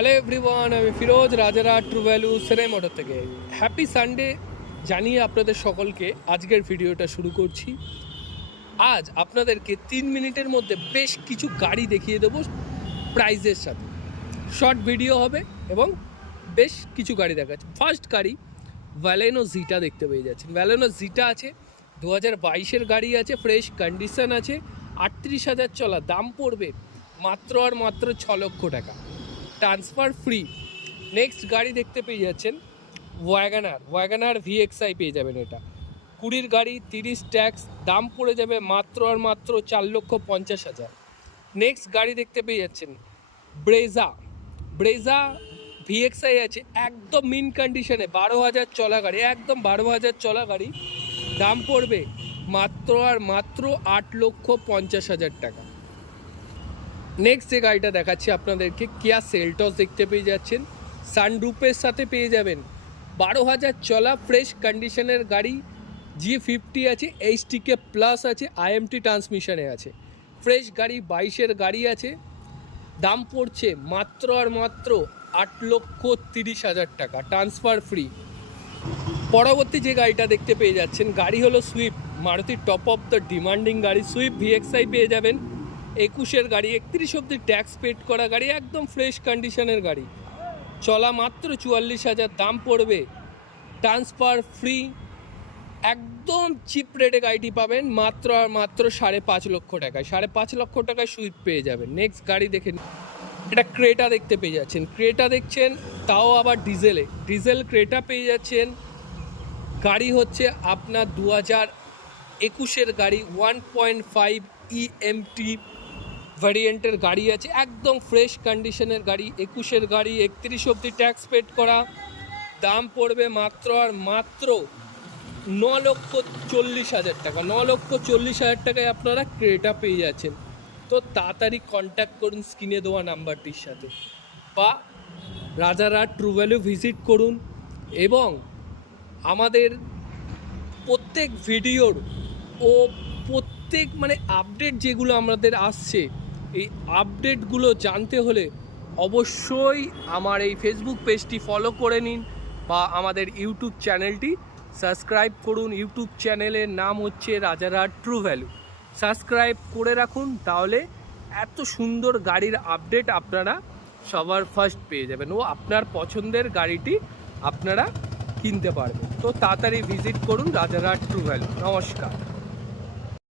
Hello everyone, আমি Firoz, Rajarhat true value Serai motor থেকে। Happy Sunday জানিয়ে আপনাদের সকলকে আজকের ভিডিওটা শুরু করছি। আজ আপনাদেরকে 3 মিনিটের মধ্যে বেশ কিছু গাড়ি দেখিয়ে দেবো প্রাইজের সাথে। শর্ট ভিডিও হবে এবং বেশ কিছু গাড়ি দেখাচ্ছে। ফার্স্ট গাড়ি ভ্যালেনো জিটা দেখতে পেয়ে যাচ্ছেন। ভ্যালেনো জিটা আছে, 2022-এর গাড়ি আছে, ফ্রেশ কন্ডিশন আছে, 38,000 চলা, দাম পড়বে মাত্র আর মাত্র 6 লক্ষ টাকা, ট্রান্সফার ফ্রি। নেক্সট গাড়ি দেখতে পেয়ে যাচ্ছেন ওয়াগানার VXI পেয়ে যাবেন। এটা 20-র গাড়ি, 30 ট্যাক্স, দাম পড়ে যাবে মাত্র আর মাত্র 4,50,000। নেক্সট গাড়ি দেখতে পেয়ে যাচ্ছেন ব্রেজা VXI আছে, একদম মিন কন্ডিশনে, 12,000 চলা গাড়ি, একদম 12,000 চলা গাড়ি, দাম পড়বে মাত্র আর মাত্র 8,50,000 টাকা। নেক্সট যে গাড়িটা দেখাচ্ছি আপনাদেরকে, কিয়া সেলটস দেখতে পেয়ে যাচ্ছেন, সানরুফের সাথে পেয়ে যাবেন, 12,000 চলা, ফ্রেশ কন্ডিশনের গাড়ি, G50 আছে, HTK প্লাস আছে, IMT ট্রান্সমিশনে আছে, ফ্রেশ গাড়ি, 22-এর গাড়ি আছে, দাম পড়ছে মাত্র আর মাত্র 8,30,000 টাকা, ট্রান্সফার ফ্রি। পরবর্তী যে গাড়িটা দেখতে পেয়ে যাচ্ছেন, গাড়ি হলো Swift, Maruti top of the demanding গাড়ি, সুইফট VXI পেয়ে যাবেন, 21-এর গাড়ি, 31 অবধি ট্যাক্স পেড করা গাড়ি, একদম ফ্রেশ কন্ডিশনের গাড়ি, চলা মাত্র 44,000, দাম পড়বে ট্রান্সফার ফ্রি। একদম চিপ রেটে গাড়িটি পাবেন মাত্র আর মাত্র 5.5 লক্ষ টাকায়, 5.5 লক্ষ টাকায় সুইফট পেয়ে যাবেন। নেক্সট গাড়ি দেখেন, এটা ক্রেটা দেখতে পেয়ে যাচ্ছেন, ক্রেটা দেখছেন, তাও আবার ডিজেল ক্রেটা পেয়ে যাচ্ছেন। গাড়ি হচ্ছে আপনার 2021-এর গাড়ি, 1.5 EMT ভ্যারিয়েন্টের গাড়ি আছে, একদম ফ্রেশ কন্ডিশনের গাড়ি, 21-এর গাড়ি, 31 অবধি ট্যাক্স পেড করা, দাম পড়বে মাত্র আর মাত্র 9,40,000 টাকা। 9,40,000 টাকায় আপনারা ক্রেটা পেয়ে যাচ্ছেন। তো তাড়াতাড়ি কন্ট্যাক্ট করুন স্ক্রিনে দেওয়া নাম্বারটির সাথে, বা রাজারহাট ট্রু ভ্যালু ভিজিট করুন, এবং আমাদের প্রত্যেক ভিডিওর ও প্রত্যেক আপডেট যেগুলো আমাদের আসছে, এই আপডেটগুলো জানতে হলে অবশ্যই আমার এই ফেসবুক পেজটি ফলো করে নিন বা আমাদের ইউটিউব চ্যানেলটি সাবস্ক্রাইব করুন। ইউটিউব চ্যানেলের নাম হচ্ছে রাজারহাট ট্রু ভ্যালু, সাবস্ক্রাইব করে রাখুন, তাহলে এত সুন্দর গাড়ির আপডেট আপনারা সবার ফার্স্ট পেয়ে যাবেন ও আপনার পছন্দের গাড়িটি আপনারা কিনতে পারবেন। তো তাড়াতাড়ি ভিজিট করুন রাজারহাট ট্রু ভ্যালু। নমস্কার।